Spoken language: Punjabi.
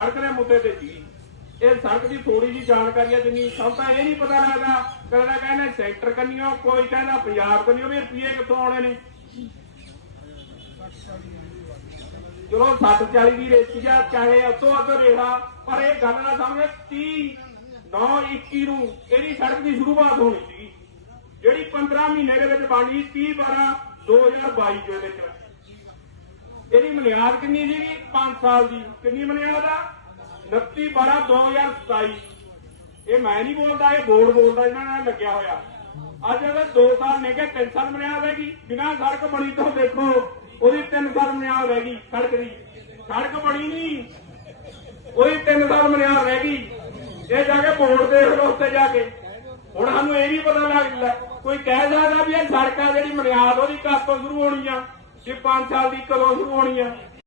ਸੜਕ ਦੇ ਮੁੱਦੇ ਤੇ ਸੀ। ਇਹ ਸੜਕ ਦੀ ਥੋੜੀ ਜੀ ਜਾਣਕਾਰੀ ਹੈ ਜਿੰਨੀ ਸਭ ਤਾਂ ਇਹ ਨਹੀਂ ਪਤਾ ਲੱਗਦਾ। ਕਦੇ ਕਹਿੰਦੇ ਸੈਕਟਰ ਕੰਨਿਓ, ਕੋਈ ਕਹਿੰਦਾ ਪੰਜਾਬ ਕੰਨਿਓ ਵੀ ਰੁਪਏ ਕਿੱਥੋਂ ਆਉਣੇ ਨੇ? ਚਲੋ 60 40 ਦੀ ਰੇਤੀ ਆ ਚਾਹੇ ਅੱਧੋ ਅੱਧ ਰੇਹਾ ਪਰ ਇਹ ਗੱਲ ਨਾ ਸਮਝੇ 30 9 21 ਨੂੰ ਇਹਦੀ ਸੜਕ ਦੀ ਸ਼ੁਰੂਆਤ ਹੋਣੀ ਸੀ। ਜਿਹੜੀ 15 ਮਹੀਨੇ ਦੇ ਵਿੱਚ ਬਣੀ 30 12 2022 ਦੇ ਵਿੱਚ। ਇਹਦੀ ਮਨਿਆਦ ਕਿੰਨੀ ਸੀਗੀ? 5 ਸਾਲ ਦੀ। ਕਿੰਨੀ ਮਨਿਆਦ ਆ? 29 12 2027 ਇਹ ਮੈਂ ਨਹੀਂ ਬੋਲਦਾ, ਇਹ ਬੋਰਡ ਬੋਲਦਾ, ਇਹਨਾਂ ਨਾਲ ਲੱਗਿਆ ਹੋਇਆ। ਅੱਜ ਅਗਰ 2 ਸਾਲ ਨੇ ਕਿ 3 ਸਾਲ ਮਨਿਆਦ ਹੈਗੀ। ਬਿਨਾਂ ਸੜਕ ਬਣੀ ਤੋਂ ਦੇਖੋ, ਉਹਦੀ 3 ਸਾਲ ਮਨਿਆਦ ਰਹਿ ਸੜਕ ਦੀ। ਸੜਕ ਬਣੀ ਨਹੀਂ, ਉਹਦੀ 3 ਸਾਲ ਮਨਿਆਦ ਰਹਿ ਗਈ ਇਹ ਜਾ ਕੇ ਬੋਰਡ ਦੇਖ ਲਓ ਉੱਤੇ ਜਾ ਕੇ। ਹੁਣ ਸਾਨੂੰ ਇਹ ਵੀ ਪਤਾ ਲੱਗਦਾ ਕੋਈ ਕਹਿ ਸਕਦਾ ਵੀ ਇਹ ਸੜਕ ਆ ਜਿਹੜੀ ਮਨਿਆਦ ਉਹਦੀ ਕਦ ਤੋਂ ਸ਼ੁਰੂ ਹੋਣੀ ਆ ਕਿ 5 ਸਾਲ ਦੀ ਕਦੋਂ ਸ਼ੁਰੂ ਹੋਣੀ ਆ